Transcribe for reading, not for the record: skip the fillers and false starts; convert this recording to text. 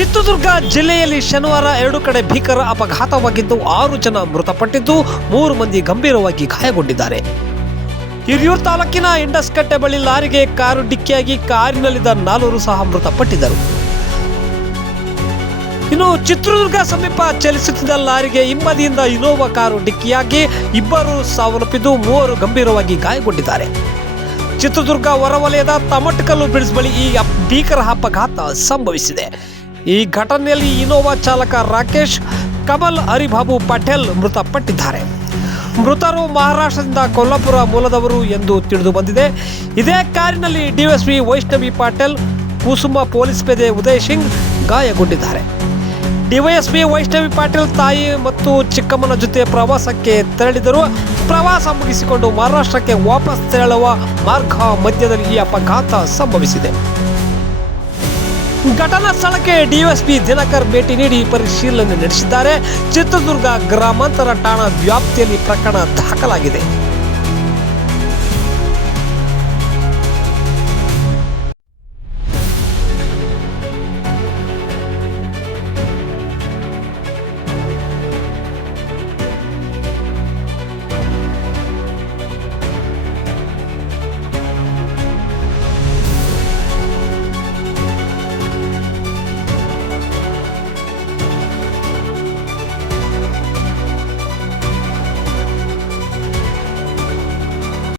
ಚಿತ್ರದುರ್ಗ ಜಿಲ್ಲೆಯಲ್ಲಿ ಶನಿವಾರ 2 ಕಡೆ ಭೀಕರ ಅಪಘಾತವಾಗಿದ್ದು 6 ಜನ ಮೃತಪಟ್ಟಿದ್ದು 3 ಮಂದಿ ಗಂಭೀರವಾಗಿ ಗಾಯಗೊಂಡಿದ್ದಾರೆ. ಹಿರಿಯೂರು ತಾಲೂಕಿನ ಇಂಡಸ್ಕಟ್ಟೆ ಬಳಿ ಲಾರಿಗೆ ಕಾರು ಡಿಕ್ಕಿಯಾಗಿ ಕಾರಿನಲ್ಲಿದ್ದ 4 ಸಹ ಮೃತಪಟ್ಟಿದ್ದರು. ಇನ್ನು ಚಿತ್ರದುರ್ಗ ಸಮೀಪ ಚಲಿಸುತ್ತಿದ್ದ ಲಾರಿಗೆ ಹಿಂಬದಿಯಿಂದ ಇನೋವಾ ಕಾರು ಡಿಕ್ಕಿಯಾಗಿ 2 ಸಾವನ್ನಪ್ಪಿದ್ದು 3 ಗಂಭೀರವಾಗಿ ಗಾಯಗೊಂಡಿದ್ದಾರೆ. ಚಿತ್ರದುರ್ಗ ಹೊರವಲಯದ ತಮಟಕಲ್ಲು ಬ್ರಿಡ್ಜ್ ಬಳಿ ಈ ಭೀಕರ ಅಪಘಾತ ಸಂಭವಿಸಿದೆ. ಈ ಘಟನೆಯಲ್ಲಿ ಇನೋವಾ ಚಾಲಕ ರಾಕೇಶ್, ಕಮಲ್ ಹರಿಬಾಬು ಪಟೇಲ್ ಮೃತಪಟ್ಟಿದ್ದಾರೆ. ಮೃತರು ಮಹಾರಾಷ್ಟ್ರದಿಂದ ಕೊಲ್ಲಾಪುರ ಮೂಲದವರು ಎಂದು ತಿಳಿದು ಬಂದಿದೆ. ಇದೇ ಕಾರಿನಲ್ಲಿ ಡಿವೈಎಸ್ಪಿ ವೈಷ್ಣವಿ ಪಾಟೀಲ್, ಕುಸುಮ ಪೊಲೀಸ್ ಪೇದೆ ಉದಯ್ ಸಿಂಗ್ ಗಾಯಗೊಂಡಿದ್ದಾರೆ. ಡಿವೈಎಸ್ಪಿ ವೈಷ್ಣವಿ ಪಾಟೀಲ್ ತಾಯಿ ಮತ್ತು ಚಿಕ್ಕಮ್ಮನ ಜೊತೆ ಪ್ರವಾಸಕ್ಕೆ ತೆರಳಿದರು. ಪ್ರವಾಸ ಮುಗಿಸಿಕೊಂಡು ಮಹಾರಾಷ್ಟ್ರಕ್ಕೆ ವಾಪಸ್ ತೆರಳುವ ಮಾರ್ಗ ಮಧ್ಯದಲ್ಲಿ ಈ ಅಪಘಾತ ಸಂಭವಿಸಿದೆ. ಘಟನಾ ಸ್ಥಳಕ್ಕೆ ಡಿವೈಎಸ್ಪಿ ದಿನಕರ್ ಭೇಟಿ ನೀಡಿ ಪರಿಶೀಲನೆ ನಡೆಸಿದ್ದಾರೆ. ಚಿತ್ರದುರ್ಗ ಗ್ರಾಮಾಂತರ ಠಾಣಾ ವ್ಯಾಪ್ತಿಯಲ್ಲಿ ಪ್ರಕರಣ ದಾಖಲಾಗಿದೆ.